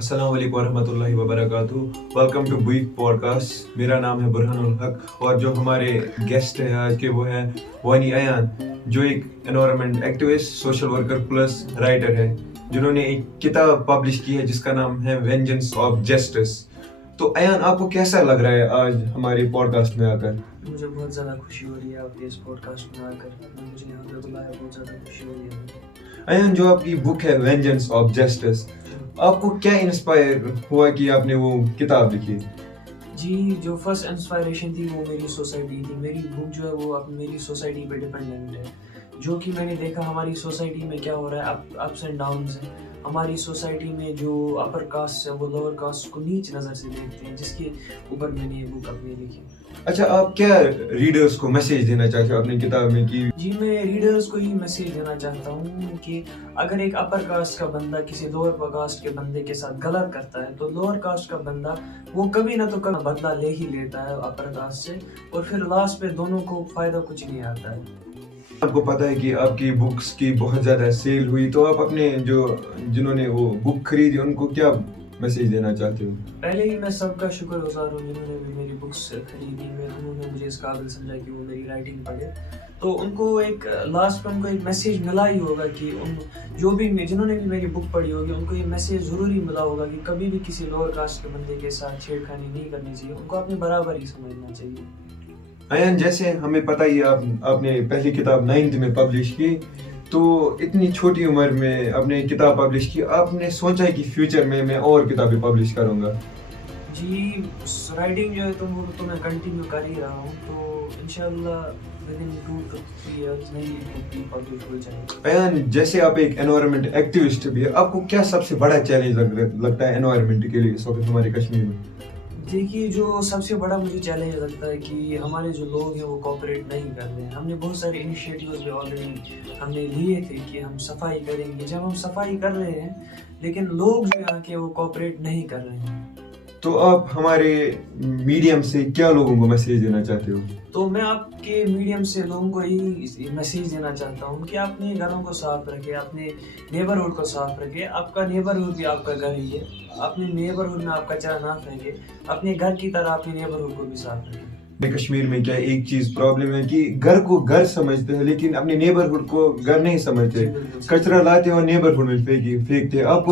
अस्सलाम वालेकुम वरहमतुल्लाहि वबरकातुहू। Welcome to Buick podcast. मेरा नाम है बुरहानुल हक और जो हमारे गेस्ट हैं आज के वो हैं वानी अयान, जो एक environment activist, social worker plus writer है, जिन्होंने एक किताब पब्लिश की है जिसका नाम है वेंजेंस ऑफ जस्टिस। तो अयान, आपको कैसा लग रहा है आज हमारे पॉडकास्ट में आकर? मुझे बहुत ज़्यादा खुशी हो रही है आपके इस पॉडकास्ट में आकर। मुझे यहाँ पे बुलाया, बहुत ज़्यादा खुशी हो रही है। अयान, जो आपकी बुक है वेंजेंस ऑफ जस्टिस, आपको क्या इंस्पायर हुआ कि आपने वो किताब लिखी? जी, जो फर्स्ट इंस्पायरेशन थी वो मेरी सोसाइटी थी। मेरी बुक जो है वो अब मेरी सोसाइटी पे डिपेंडेंट है। जो कि मैंने देखा हमारी सोसाइटी में क्या हो रहा है, अप्स एंड डाउन्स हैं। हमारी सोसाइटी में जो अपर कास्ट है वो लोअर कास्ट को नीच नज़र से देखते हैं, जिसके ऊपर मैंने ये बुक अपनी लिखी। अच्छा, आप क्या रीडर्स को मैसेज देना चाहते हो अपनी किताब में कि? जी, मैं रीडर्स को ही मैसेज देना चाहता हूँ कि अगर एक अपर कास्ट का बंदा किसी लोअर कास्ट के बंदे के साथ गलत करता है तो लोअर कास्ट का बंदा वो कभी ना तो कभी बदला ले ही लेता है अपर कास्ट से, और फिर लास्ट पे दोनों को फ़ायदा कुछ नहीं आता है। आपको पता है कि आपकी बुक्स की बहुत ज़्यादा सेल हुई, तो आप अपने जिन्होंने वो बुक खरीदी उनको क्या मैसेज देना चाहते हो? पहले ही मैं सबका शुक्रगुजार हूँ जिन्होंने भी मेरी बुक्स खरीदी, उन्होंने मुझे इस काबिल समझा कि वो मेरी राइटिंग पढ़े। तो उनको एक लास्ट में उनको एक मैसेज मिला ही होगा कि उन जो भी जिन्होंने भी मेरी बुक पढ़ी होगी उनको ये मैसेज ज़रूरी मिला होगा कि कभी भी किसी लोअर कास्ट के बंदे के साथ छेड़खानी नहीं करनी चाहिए, उनको अपने बराबर ही समझना चाहिए। अयन, जैसे हमें पता ही आपने पहली किताब 9th में पब्लिश की, तो इतनी छोटी उम्र में आपने किताब पब्लिश की, आपने सोचा है कि फ्यूचर में मैं और किताबें पब्लिश करूँगा? जी, राइटिंग जो है तो मैं कंटिन्यू कर ही रहा हूँ, तो इंशाल्लाह विदिन 2 to 3 इयर्स नई बुक भी पब्लिश हो जाएगी। अयन, जैसे आप एक एनवायरनमेंट एक्टिविस्ट भी है, आपको क्या सबसे बड़ा चैलेंज लगता है एनवायरनमेंट के लिए इस वक्त हमारे कश्मीर में? देखिए, जो सबसे बड़ा मुझे चैलेंज लगता है कि हमारे जो लोग हैं वो कोऑपरेट नहीं कर रहे हैं। हमने बहुत सारे इनिशिएटिव्स भी ऑलरेडी हमने लिए थे कि हम सफाई करेंगे। जब हम सफाई कर रहे हैं लेकिन लोग जो यहाँ के वो कोऑपरेट नहीं कर रहे हैं। तो आप हमारे मीडियम से क्या लोगों को मैसेज देना चाहते हो? तो मैं आपके मीडियम से लोगों को ही मैसेज देना चाहता हूँ कि अपने घरों को साफ रखें, अपने नेबरहुड को साफ रखें। आपका नेबरहुड भी आपका घर ही है। अपने नेबरहुड में आप कचरा ना फेंकें, अपने घर की तरह अपने नेबरहुड को भी साफ रखें। कश्मीर में क्या एक चीज प्रॉब्लम है कि घर को घर समझते हैं लेकिन अपने नेबरहुड को घर नहीं समझते। कचरा लाते हो नेबरहुड में फेंकते हैं। आप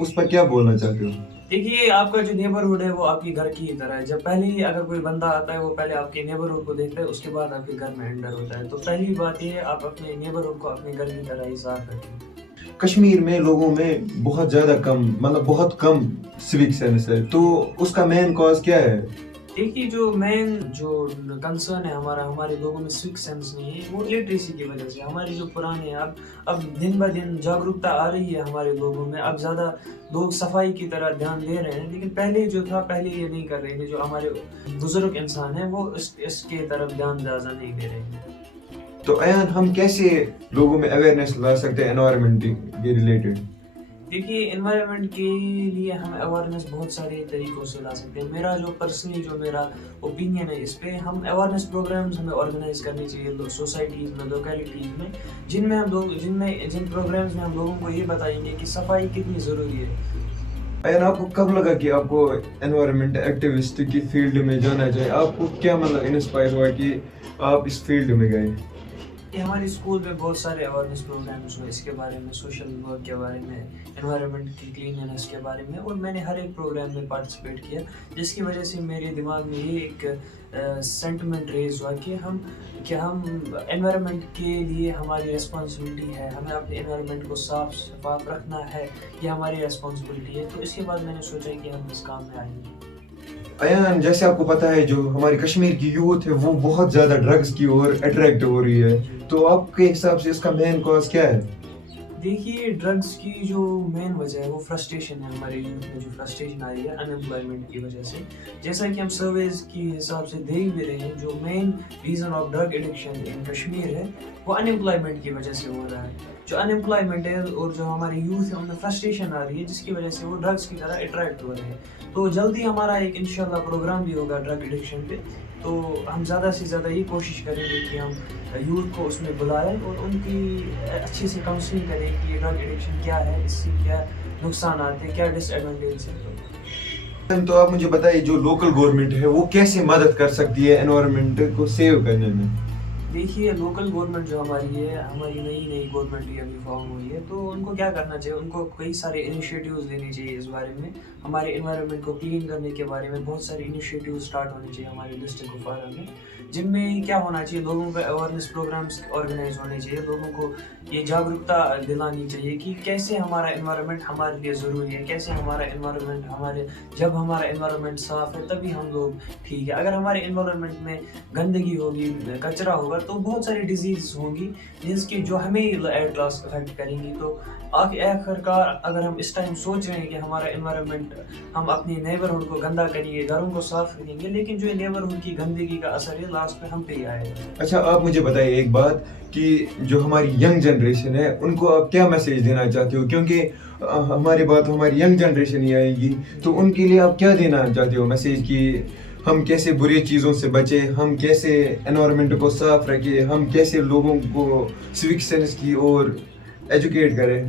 उस पर क्या बोलना चाहते हो? देखिए, आपका जो नेबरहुड है वो आपके घर की ही तरह है। जब पहले ही अगर कोई बंदा आता है वो पहले आपके नेबरहुड को देखता है, उसके बाद आपके घर में एंटर होता है। तो पहली बात ये है, आप अपने नेबरहुड को अपने घर की तरह ही साफ रखें। कश्मीर में लोगों में बहुत ज़्यादा कम, मतलब बहुत कम सिविक सेंस है, तो उसका मेन कॉज क्या है? देखिए, जो मेन जो कंसर्न है हमारे लोगों में सिविक सेंस नहीं है, वो लिटरेसी की वजह से। हमारी जो पुराने अब दिन ब दिन जागरूकता आ रही है हमारे लोगों में। अब ज़्यादा लोग सफाई की तरह ध्यान दे रहे हैं, लेकिन पहले जो था पहले ये नहीं कर रहे थे। जो हमारे बुजुर्ग इंसान हैं वो इसके तरफ ध्यान ज़्यादा नहीं दे रहे हैं। तो अयान, हम कैसे लोगों में अवेयरनेस ला सकते हैं एनवायरनमेंट के रिलेटेड? देखिए, एनवायरनमेंट के लिए हम अवेयरनेस बहुत सारे तरीक़ों से ला सकते हैं। मेरा ओपिनियन है इस पे, हम अवेयरनेस प्रोग्राम्स हमें ऑर्गेनाइज करने चाहिए सोसाइटीज़ में, लोकेलिटीज़ में, जिन प्रोग्राम्स में हम लोगों को ये बताएंगे कि सफाई कितनी ज़रूरी है। अयान, आपको कब लगा कि आपको एनवायरनमेंट एक्टिविस्ट की फील्ड में जाना चाहिए? आपको क्या मतलब इंस्पायर हुआ कि आप इस फील्ड में गए? ये हमारे स्कूल में बहुत सारे अवेयरनेस प्रोग्राम्स हुए इसके बारे में, सोशल वर्क के बारे में, एनवायरनमेंट की क्लीननेस के बारे में, और मैंने हर एक प्रोग्राम में पार्टिसिपेट किया, जिसकी वजह से मेरे दिमाग में ये एक सेंटिमेंट रेज हुआ कि हम एनवायरनमेंट के लिए हमारी रिस्पॉन्सिबिलिटी है, हमें अपने एनवायरनमेंट को साफ शफाफ रखना है, ये हमारी रिस्पॉन्सिबिलिटी है। तो इसके बाद मैंने सोचा कि हम इस काम में आएंगे। अयान, जैसे आपको पता है जो हमारी कश्मीर की यूथ है वो बहुत ज़्यादा ड्रग्स की ओर अट्रैक्ट हो रही है, तो आपके हिसाब से इसका मेन कॉज क्या है? देखिए, ड्रग्स की जो मेन वजह है वो फ्रस्ट्रेशन है। हमारे यूथ में जो फ्रस्ट्रेशन आ रही है अनएम्प्लॉयमेंट की वजह से, जैसा कि हम सर्वेज के हिसाब से देख भी रहे हैं, जो main reason of drug addiction in Kashmir है वो अनएम्प्लॉयमेंट की वजह से हो रहा है। जो अनएम्प्लॉयमेंट है और जो हमारे यूथ है उनमें फ्रस्ट्रेशन आ रही है, जिसकी वजह से वो ड्रग्स की तरह अट्रैक्ट हो रहे हैं। तो जल्दी हमारा एक इंशाल्लाह प्रोग्राम भी होगा ड्रग एडिक्शन पे, تو ہم زیادہ سے زیادہ یہ کوشش کریں گے کہ ہم یوتھ کو اس میں بلائیں اور ان کی اچھے سے کاؤنسلنگ کریں کہ یہ ڈرگ ایڈکشن کیا ہے، اس سے کیا نقصانات ہیں، کیا ڈس ایڈوانٹیج ہیں. تو آپ مجھے بتائیے جو لوکل گورنمنٹ ہے وہ کیسے مدد کر سکتی ہے انوائرمنٹ کو سیو کرنے میں؟ دیکھیے لوکل گورنمنٹ جو ہماری ہے، ہماری نئی گورنمنٹ یہ ابھی فارم ہوئی ہے، تو ان کو کیا کرنا چاہیے، ان کو کئی سارے انیشیٹیوز لینے چاہیے اس بارے میں. ہمارے انوائرمنٹ کو کلین کرنے کے بارے میں بہت سارے انیشیٹیوز اسٹارٹ ہونے چاہیے ہمارے ڈسٹرکٹ کپوارہ میں، جن میں کیا ہونا چاہیے، لوگوں کو اویئرنیس پروگرامس آرگنائز ہونے چاہیے، لوگوں کو یہ جاگرکتا دلانی چاہیے کہ کیسے ہمارا انوائرمنٹ ہمارے لیے ضروری ہے، کیسے ہمارا انوائرمنٹ جب ہمارا انوائرمنٹ صاف ہے تبھی ہم لوگ ٹھیک ہے. اگر ہمارے انوائرمنٹ میں گندگی ہوگی، کچرا ہوگا، تو بہت ساری ڈیزیز ہوں گی جس کی جو ہمیں ایٹ لاسٹ افیکٹ کریں گی. تو آخرکار اگر ہم اس ٹائم سوچ رہے ہیں کہ ہمارا انوائرمنٹ، ہم اپنی نیبرہڈ کو گندا کریں گے، گھروں کو صاف رکھیں گے، لیکن جو نیبرہڈ کی گندگی کا اثر ہے لاسٹ میں ہم پہ ہی آئے گا. اچھا آپ مجھے بتائیے ایک بات کہ جو ہماری ینگ جنریشن ہے ان کو آپ کیا میسیج دینا چاہتے ہو، کیونکہ ہماری ینگ جنریشن ہی آئے گی، تو ان کے لیے آپ کیا دینا چاہتے ہو میسیج کہ ہم کیسے بری چیزوں سے بچیں، ہم کیسے انوائرمنٹ کو صاف رکھیں، ہم کیسے لوگوں کو سوک سینس کی اور ایجوکیٹ کریں؟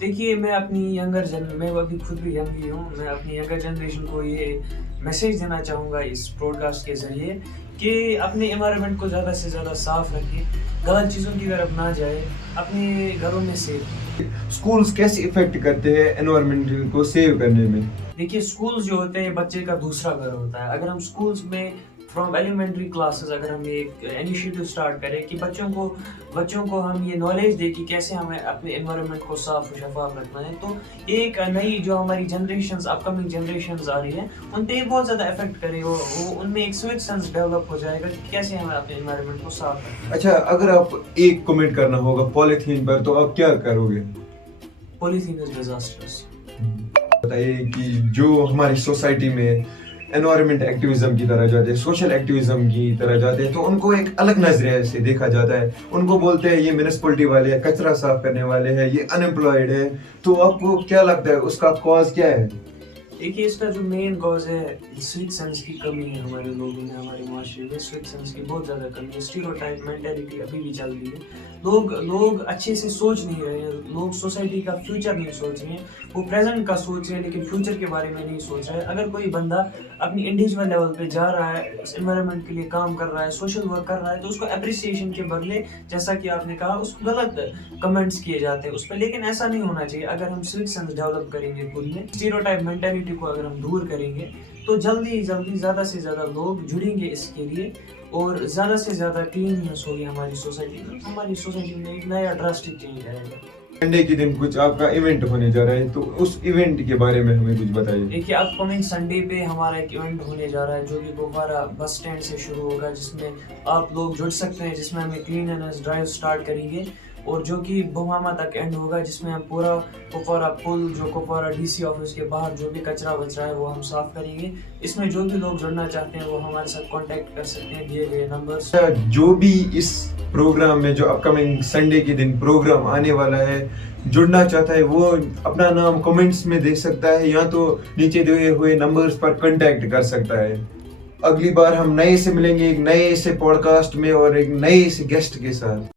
دیکھیے میں ابھی خود بھی ینگ ہی ہوں، میں اپنی ینگر جنریشن کو یہ میسیج دینا چاہوں گا اس پوڈ کاسٹ کے ذریعے کہ اپنے انوائرمنٹ کو زیادہ سے زیادہ صاف رکھیں، غلط چیزوں کی طرف نہ جائے، اپنے گھروں میں سیف. اسکولز کیسے افیکٹ کرتے ہیں انوائرمنٹ کو سیو کرنے میں؟ دیکھیے اسکولز جو ہوتے ہیں بچے کا دوسرا گھر ہوتا ہے. اگر ہم اسکولز میں فرام ایلیمنٹری کلاسز اگر ہم ایک انیشیٹو اسٹارٹ کریں کہ بچوں کو ہم یہ نالج دیں کہ کیسے ہمیں اپنے انوائرمنٹ کو صاف و شفاف رکھنا ہے، تو ایک نئی جو ہماری جنریشنز اپ کمنگ جنریشنز آ رہی ہیں ان پہ بہت زیادہ افیکٹ کرے گا. وہ ان میں ایک سوک سینس ڈیولپ ہو جائے گا کہ کیسے ہمیں اپنے انوائرمنٹ کو صاف رکھنا ہے. اچھا اگر آپ ایک کمنٹ کرنا ہوگا پولیتھین پر تو آپ کیا کرو گے؟ پولیتھین از ڈیزاسٹرس. بتائیے کہ جو ہماری سوسائٹی میں انوائرمنٹ ایکٹیویزم کی طرح جاتے ہیں، سوشل ایکٹیویزم کی طرح جاتے ہیں، تو ان کو ایک الگ نظریے سے دیکھا جاتا ہے. ان کو بولتے ہیں یہ میونسپلٹی والے ہیں، کچرا صاف کرنے والے ہیں، یہ ان امپلائڈ ہے. تو آپ کو کیا لگتا ہے اس کا کاز کیا ہے؟ دیکھیے اس کا جو مین کاز ہے سوک سینس کی کمی ہے ہمارے لوگوں میں، ہمارے معاشرے میں سوک سینس کی بہت زیادہ کمی ہے. اسٹیریوٹائپ مینٹیلٹی ابھی بھی چل رہی ہے. لوگ اچھے سے سوچ نہیں رہے ہیں، لوگ سوسائٹی کا فیوچر نہیں سوچ رہے ہیں. وہ پریزنٹ کا سوچ رہے ہیں لیکن فیوچر کے بارے میں نہیں سوچ رہے. اگر کوئی بندہ اپنی انڈیویجول لیول پہ جا رہا ہے، اس انوائرمنٹ کے لیے کام کر رہا ہے، سوشل ورک کر رہا ہے، تو اس کو اپریسیشن کے بدلے جیسا کہ آپ نے کہا اس کو غلط کمنٹس کیے جاتے ہیں اس پہ. لیکن ایسا نہیں ہونا چاہیے. اگر ہم سوک سینس ڈیولپ کریں گے خود میں، اسٹیریوٹائپ مینٹیلٹی کو اگر ہم دور کریں گے، تو جلدی زیادہ سے زیادہ لوگ جڑیں گے اس کے لیے اور زیادہ سے زیادہ کلیننس ہوگی ہماری سوسائٹی میں. ہماری سوسائٹی میں ایک نیا ڈراسٹک چینج آئے گا. سنڈے کے دن کچھ آپ کا ایونٹ ہونے جا رہا ہے، تو اس ایونٹ کے بارے میں ہمیں کچھ بتائیے. دیکھیے اپ کمنگ سنڈے پہ ہمارا ایک ایونٹ ہونے جا رہا ہے جو کہ کپوارہ بس اسٹینڈ سے شروع ہوگا، جس میں آپ لوگ جڑ سکتے ہیں، جس میں ہمیں کلیننس ڈرائیو اسٹارٹ کریں گے اور جو کہ بہامہ تک اینڈ ہوگا، جس میں ہم پورا کپوارہ پل، جو کپوارہ ڈی سی آفس کے باہر جو بھی کچرا بچ رہا ہے وہ ہم صاف کریں گے. اس میں جو بھی لوگ جڑنا چاہتے ہیں وہ ہمارے ساتھ کانٹیکٹ کر سکتے ہیں دیے گئے نمبر. جو بھی اس پروگرام میں، جو اپ کمنگ سنڈے کے دن پروگرام آنے والا ہے، جڑنا چاہتا ہے وہ اپنا نام کمنٹس میں دے سکتا ہے یا تو نیچے دیے ہوئے نمبرز پر کانٹیکٹ کر سکتا ہے. اگلی بار ہم نئے سے ملیں گے ایک نئے سے پوڈ کاسٹ میں اور ایک نئے سے گیسٹ کے ساتھ.